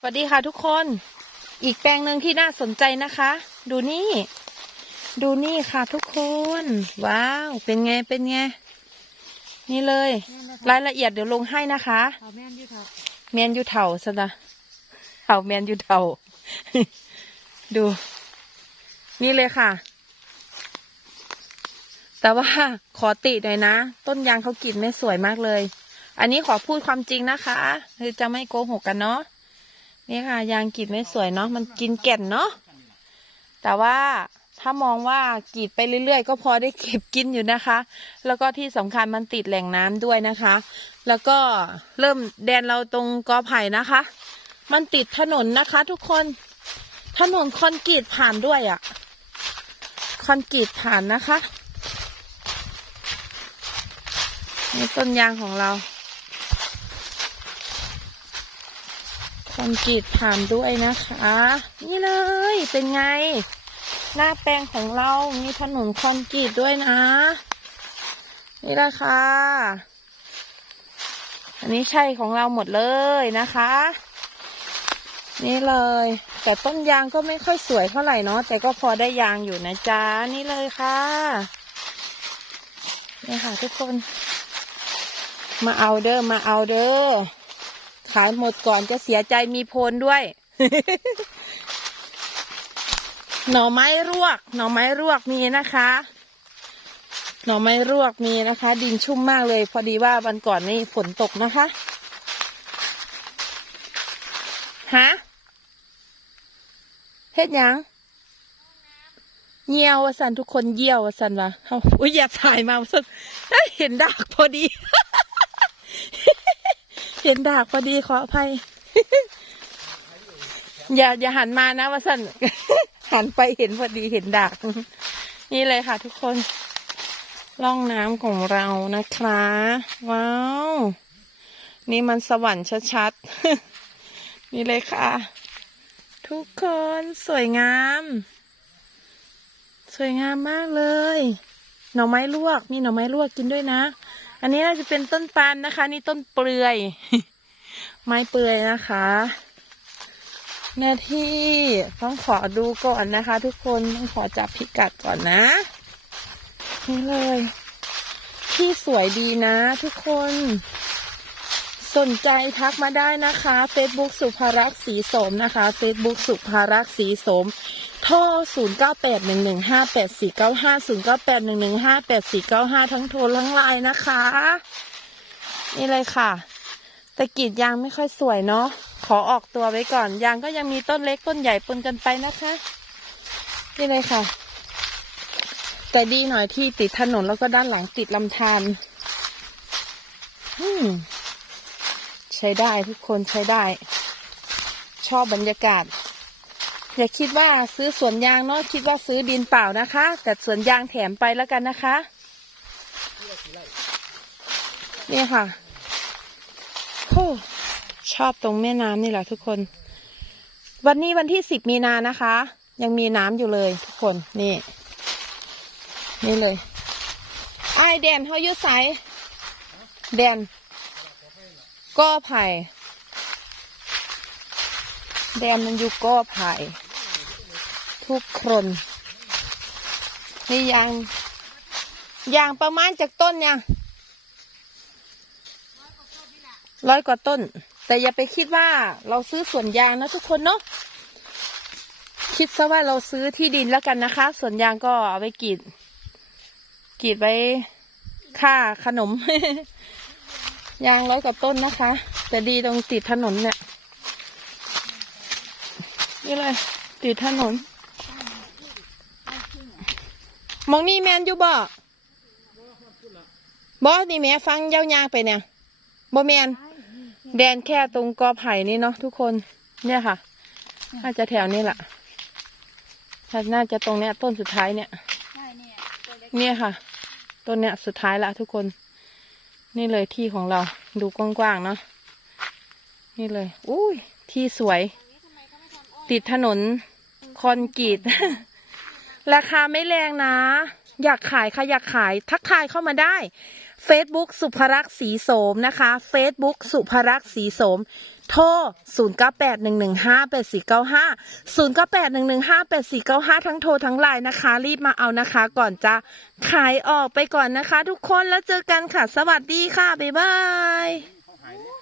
สวัสดีค่ะทุกคน อีกแปลงหนึ่งที่น่าสนใจนะคะ ดูนี่ ดูนี่ค่ะทุกคน ว้าว เป็นไง เป็นไง นี่เลย รายละเอียดเดี๋ยวลงให้นะคะเอาแมนยู่ค่ะแมนยูเถาซะนะเถาแมนยูเถาดู นี่เลยค่ะ แต่ว่าขอติหน่อยนะ ต้นยางเขากินไม่สวยมากเลย อันนี้ขอพูดความจริงนะคะ คือจะไม่โกหกกันเนาะ นี่ค่ะ ยางกรีดไม่สวยเนาะมันกินแก่นเนาะแต่ว่าถ้ามองว่ากรีดไปเรื่อยๆ ก็พอได้เก็บกินอยู่นะคะ แล้วก็ที่สำคัญมันติดแหล่งน้ำด้วยนะคะ แล้วก็เริ่มแดนเราตรงกอไผ่นะคะ มันติดถนนนะคะ ทุกคนถนนคอนกรีตผ่านด้วยอะ่ะคอนกรีตผ่านนะคะนี่ต้นยางของเรา คอนกรีตผ่านด้วยนะคะ นี่เลยเป็นไง หน้าแปลงของเรามีถนนคอนกรีตด้วยนะ นี่แหละค่ะ อันนี้ใช่ของเราหมดเลยนะคะ นี่เลย แต่ต้นยางก็ไม่ค่อยสวยเท่าไหร่เนาะแต่ก็พอได้ยางอยู่นะจ๊ะนี่เลยค่ะนี่ค่ะทุกคน มาเอาเด้อมาเอาเด้อ ขายหมดก่อนจะเสียใจมีโพนด้วย หน่อไม้รวก หน่อไม้รวกมีนะคะ หน่อไม้รวกมีนะคะ ดินชุ่มมากเลย พอดีว่าวันก่อนนี่ฝนตกนะคะฮะเฮ็ดยังเยี่ยวสันทุกคนเยี่ยวสันวะเอาอุ้ยอย่าถ่ายมาสันได้เห็นดากพอดี เห็นดากพอดีขออภัย อย่าอย่าหันมานะวะสันหันไปเห็นพอดีเห็นดาก นี่เลยค่ะทุกคนร่องน้ำของเรานะคะ ว้าว นี่มันสวรรค์ชัดๆ นี่เลยค่ะ ทุกคนสวยงาม สวยงามมากเลย หน่อไม้ลวก มีหน่อไม้ลวกกินด้วยนะ อันนี้น่าจะเป็นต้นปาล์มนะคะ นี่ต้นเปลือย ไม้เปลือยนะคะ หน้าที่ต้องขอดูก่อนนะคะ ทุกคนต้องขอจับพิกัดก่อนนะนี่เลย ที่สวยดีนะทุกคน สนใจทักมาได้นะคะ Facebook สุภารักษ์สีสมนะคะ Facebook สุภารักษ์สีสม โทร 0 9 8 1 1 5 8 4 9 5 0 9 8 1 1 5 8 4 9 5 ทั้งโทรทั้งไลน์นะคะ นี่เลยค่ะแต่กีดยางไม่ค่อยสวยเนาะขอออกตัวไว้ก่อน ยางก็ยังมีต้นเล็กต้นใหญ่ปนกันไปนะคะนี่เลยค่ะ แต่ดีหน่อยที่ติดถนนแล้วก็ด้านหลังติดลำธารอืม ใช้ได้ทุกคนใช้ได้ ชอบบรรยากาศ อย่าคิดว่าซื้อสวนยางเนาะคิดว่าซื้อดินเปล่านะคะ แต่สวนยางแถมไปแล้วกันนะคะ นี่ค่ะโอ้ชอบตรงแม่น้ำนี่แหละทุกคน วันนี้วันที่สิบมีนานะคะ ยังมีน้ำอยู่เลยทุกคนนี่ นี่เลยไอแดนเขาอยุไสแดน ก้อไผ่แดนมันอยู่ก้อไผ่ทุกคนนี่ยางยางประมาณจากต้นยังร้อยกว่าต้น แต่อย่าไปคิดว่าเราซื้อสวนยางนะทุกคนเนาะคิดซะว่าเราซื้อที่ดินแล้วกันนะคะสวนยางก็เอาไว้กรีดกรีดไว้ค่าขนม ยางร้อยกว่าต้นนะคะ แต่ดีตรงติดถนนเนี่ย นี่เลย ติดถนน มองนี่แมนอยู่บ่บ่นี่แม่ฟังยาวๆไปเนี่ยบ่แมนแดนแค่ตรงกอไผ่นี่เนาะทุกคน เนี่ยค่ะ น่าจะแถวนี้แหละน่าจะตรงเนี้ยต้นสุดท้ายเนี่ยใช่เนี่ยตัวเล็กเนี่ยค่ะ ต้นเนี้ยสุดท้ายละทุกคน นี่เลยที่ของเราดูกว้างๆเนาะนี่เลยอุ้ยที่สวย ติดถนนคอนกรีตราคาไม่แรงนะ อยากขายค่ะอยากขายทักทายเข้ามาได้ Facebook สุภรักษ์สีโสมนะคะ Facebook สุภรักษ์สีโสม โทร 0981158495 0981158495 ทั้งโทรทั้งไลน์นะคะ รีบมาเอานะคะ ก่อนจะขายออกไปก่อนนะคะ ทุกคนแล้วเจอกันค่ะ สวัสดีค่ะ บ๊ายบาย